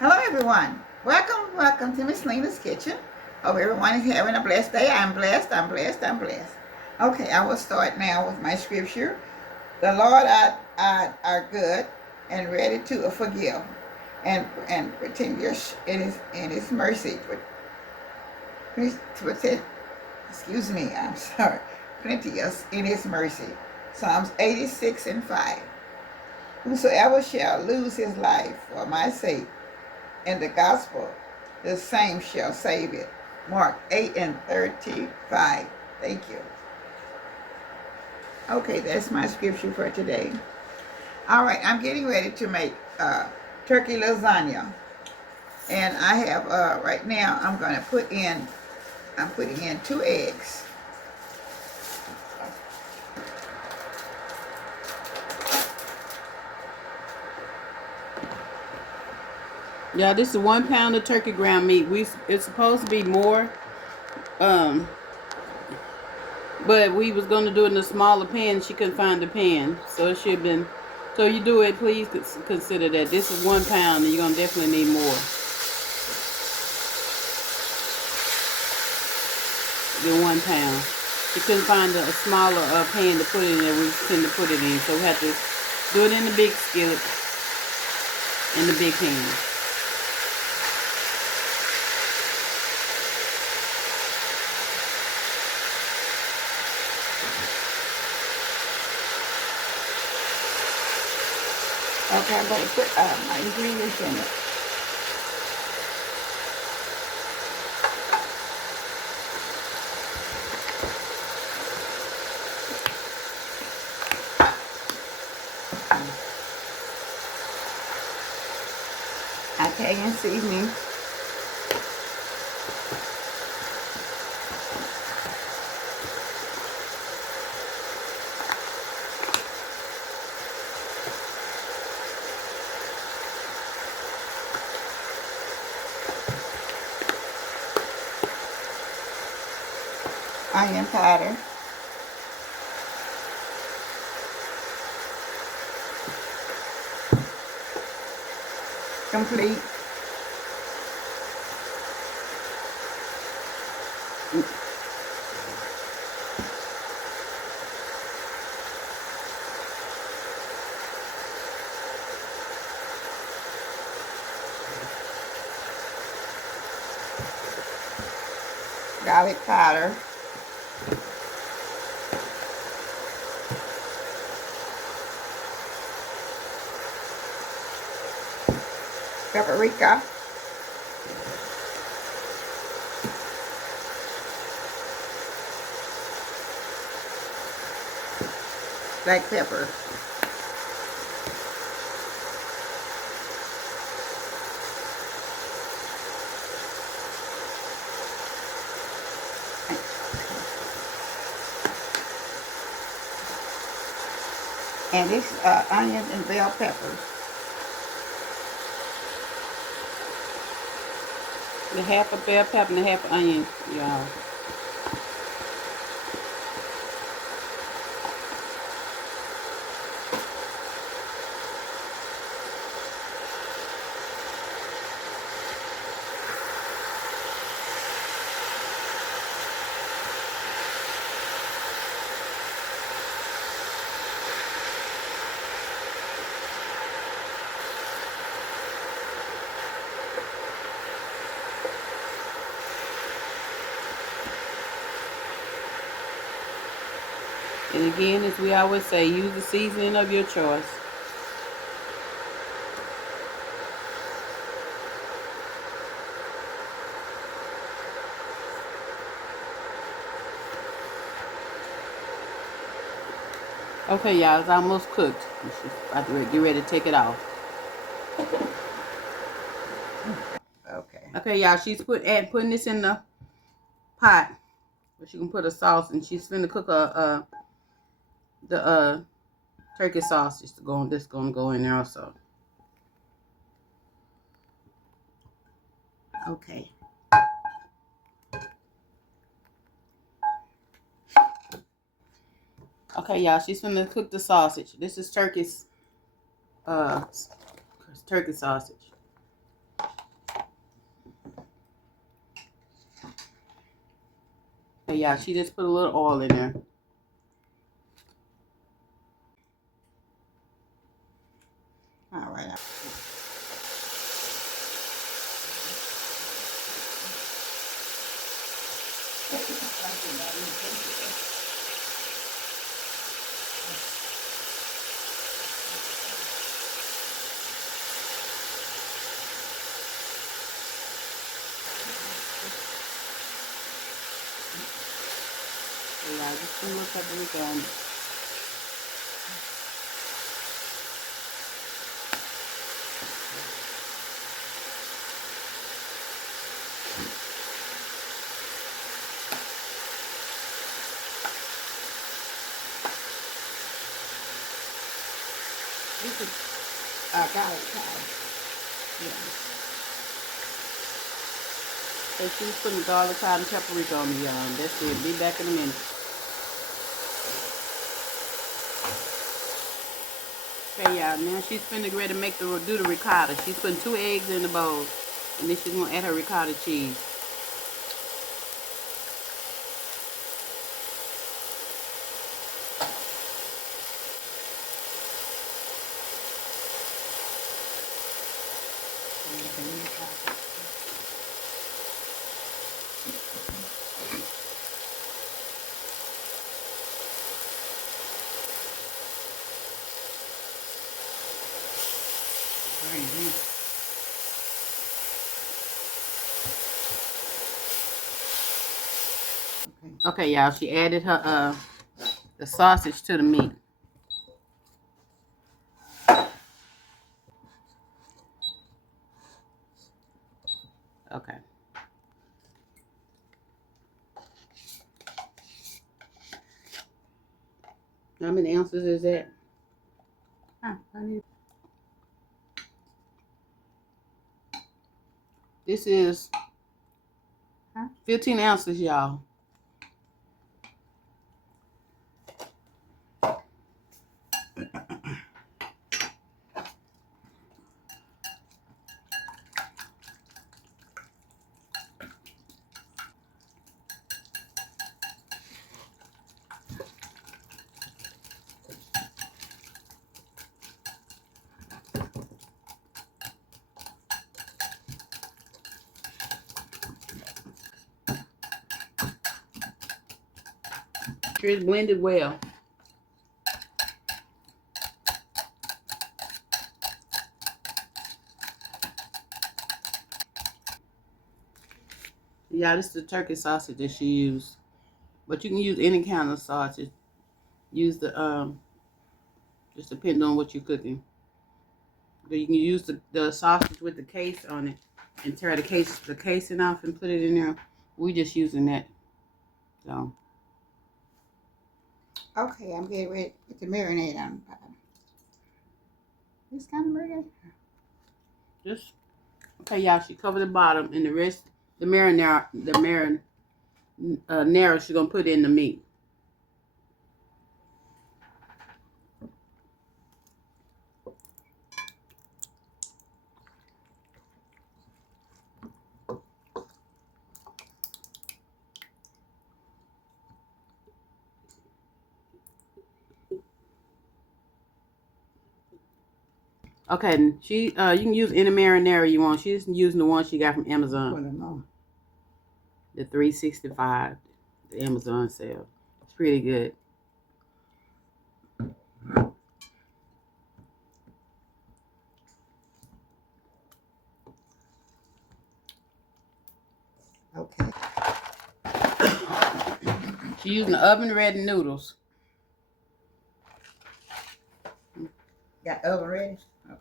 Hello, everyone. Welcome to Miss Lena's Kitchen. Hope everyone is having a blessed day. I'm blessed. Okay, I will start now with my scripture. The Lord are good and ready to forgive, and pretend in His mercy. Excuse me. I'm sorry. Plenteous in His mercy. Psalms 86:5. Whosoever shall lose his life for my sake in the gospel, the same shall save it. Mark 8:35. Thank you. Okay, that's my scripture for today. All right, I'm getting ready to make turkey lasagna. And I have, right now, I'm putting in 2 eggs. Yeah, this is 1 pound of turkey ground meat. It's supposed to be more, but we was gonna do it in a smaller pan. She couldn't find the pan, so it should have been. So you do it, please consider that this is 1 pound, and you're gonna definitely need more than 1 pound. She couldn't find a smaller pan to put it in there. We couldn't put it in, so we had to do it in the big skillet, in the big pan. Okay, I'm going to put my ingredients in it. Italian seasoning, onion powder, complete, garlic powder, paprika, black pepper, and this onion and bell peppers. The half a bell pepper and a half an onion, y'all. And again, as we always say, use the seasoning of your choice. Okay, y'all, it's almost cooked. She's about to get ready to take it off. Okay, y'all, she's putting this in the pot where she can put a sauce, and she's finna cook the turkey sausage that's gonna go in there also. Okay. Okay, y'all, she's finna cook the sausage. This is turkey sausage. Okay, y'all, she just put a little oil in there. All right. Okay, y'all, just put a little paprika on it. This is garlic powder. Yeah. So she's putting garlic powder and paprika on me, y'all. That's it. Be back in a minute. Okay, y'all. Now she's finna get ready to do the ricotta. She's putting 2 eggs in the bowl, and then she's gonna add her ricotta cheese. Okay, y'all. She added her the sausage to the meat. Okay. How many ounces is that? This is 15 ounces, y'all. It's blended well. Yeah, this is the turkey sausage that she used. But you can use any kind of sausage. Use the just depending on what you're cooking. But you can use the sausage with the case on it and tear the casing off and put it in there. We just using that. So Okay, I'm getting ready to put the marinade on. This kind of marinade. just okay, y'all. She covered the bottom and the rest, the marinara, she's gonna put in the meat. Okay, she you can use any marinara you want. She's using the one she got from Amazon. The 365, the Amazon sale. It's pretty good. Okay. She's using the oven ready noodles. Got oven ready? Okay.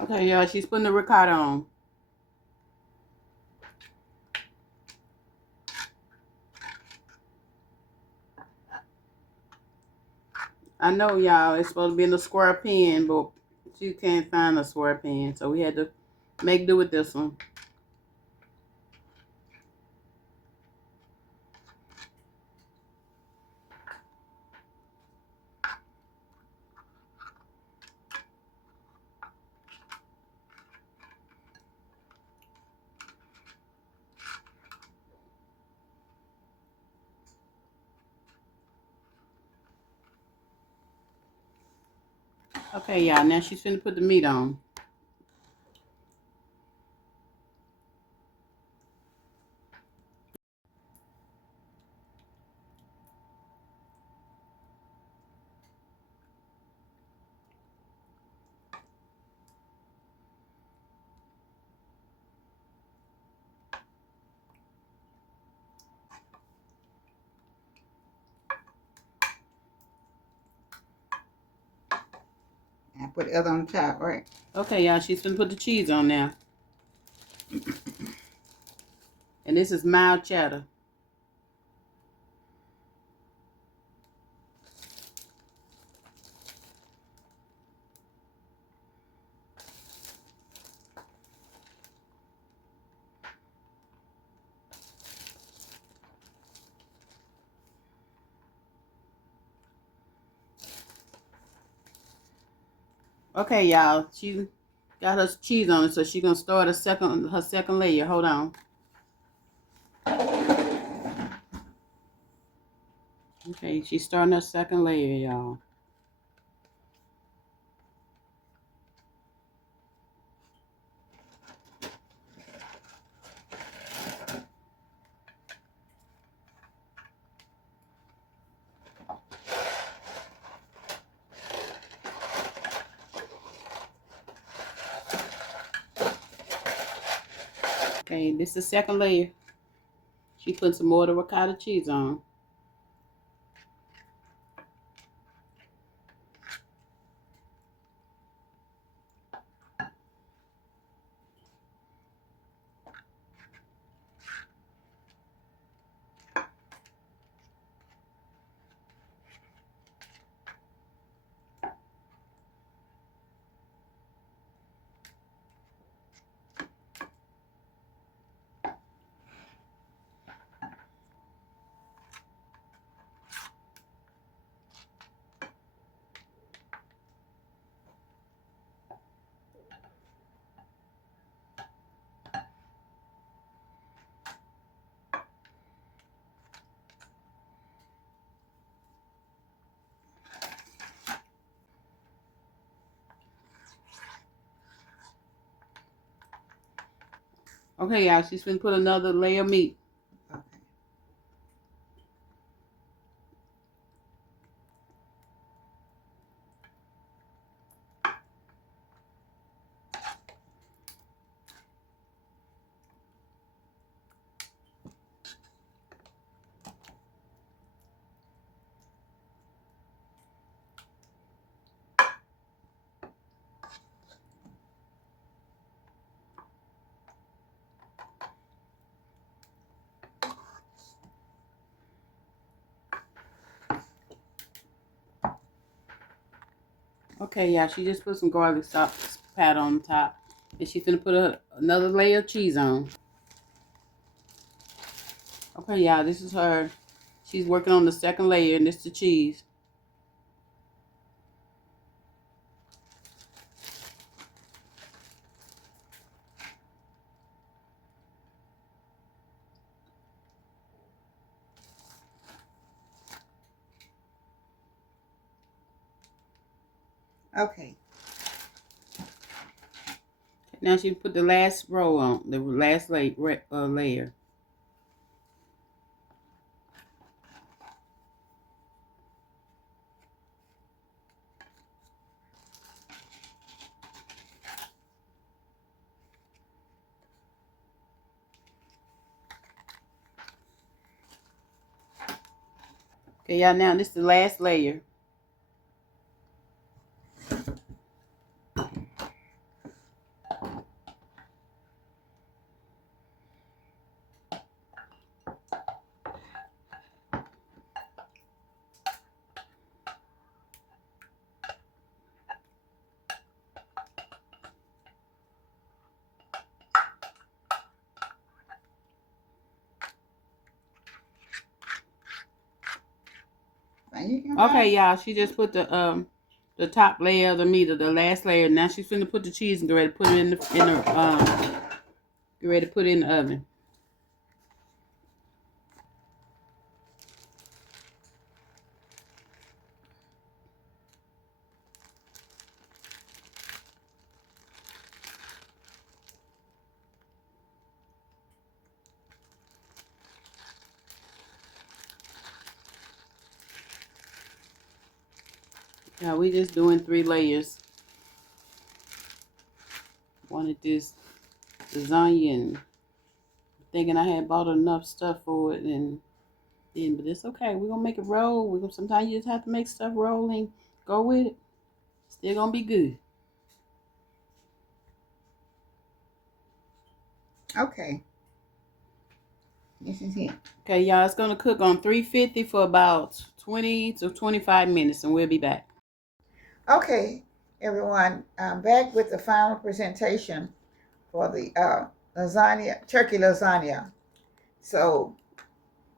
Okay, y'all, she's putting the ricotta on. I know y'all, it's supposed to be in a square pan, but you can't find a square pan, so we had to make do with this one. Okay, y'all, now she's finna put the meat on. I put the other on top, right? Okay, y'all, she's finna put the cheese on now. And this is mild cheddar. Okay, y'all, she got her cheese on it, so she's gonna start her second layer. Hold on. Okay, she's starting her second layer, y'all. Okay, this is the second layer. She put some more of the ricotta cheese on. Okay, y'all, she's gonna put another layer of meat. Okay. Okay, y'all, she just put some garlic sauce powder on top. And she's gonna put another layer of cheese on. Okay, y'all, this is her. She's working on the second layer, and this is the cheese. Okay. Now she put the last row on, the last layer. Okay, y'all, now this is the last layer. You can Okay, y'all. She just put the top layer of the meat, or the last layer. Now she's finna put the cheese and get ready to put it in the get ready to put it in the oven. Yeah, we just doing 3 layers. Wanted this lasagna and thinking I had bought enough stuff for it, and then, but it's okay. We're gonna make it roll. We're gonna, sometimes you just have to make stuff rolling. Go with it. Still gonna be good. Okay. This is it. Okay, y'all. It's gonna cook on 350 for about 20 to 25 minutes, and we'll be back. Okay, everyone. I'm back with the final presentation for the lasagna, turkey lasagna. So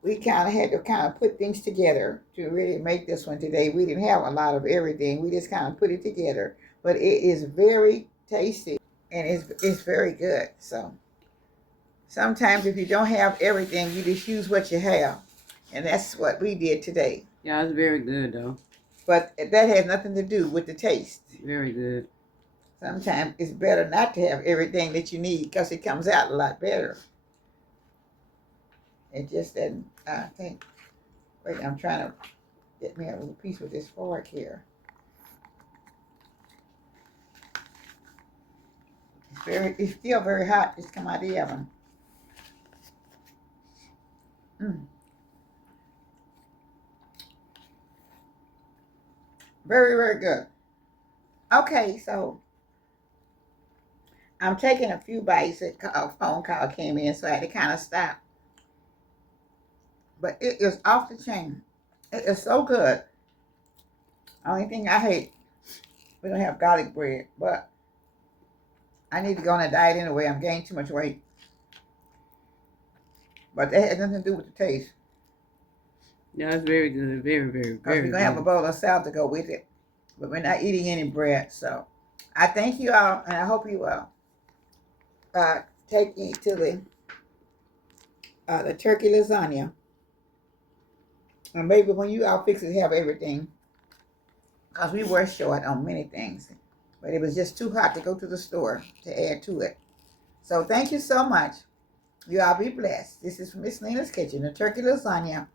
we kind of had to kind of put things together to really make this one today. We didn't have a lot of everything. We just kind of put it together. But it is very tasty and it's very good. So sometimes if you don't have everything, you just use what you have. And that's what we did today. Yeah, it's very good though. But that has nothing to do with the taste. Very good. Sometimes it's better not to have everything that you need because it comes out a lot better. It just doesn't, I think, wait, I'm trying to get me a little piece with this fork here. It's still very hot. Just come out of the oven. Very, very good. Okay, so I'm taking a few bites. A phone call came in, so I had to kind of stop. But it is off the chain. It is so good. Only thing I hate, we don't have garlic bread, but I need to go on a diet anyway. I'm gaining too much weight. But that has nothing to do with the taste. Yeah, it's very good. Very, very, Because very we're going good. to have a bowl of salad to go with it. But we're not eating any bread. So I thank you all, and I hope you will take me to the turkey lasagna. And maybe when you all fix it, have everything. Because we were short on many things. But it was just too hot to go to the store to add to it. So thank you so much. You all be blessed. This is from Miss Lena's Kitchen, the turkey lasagna.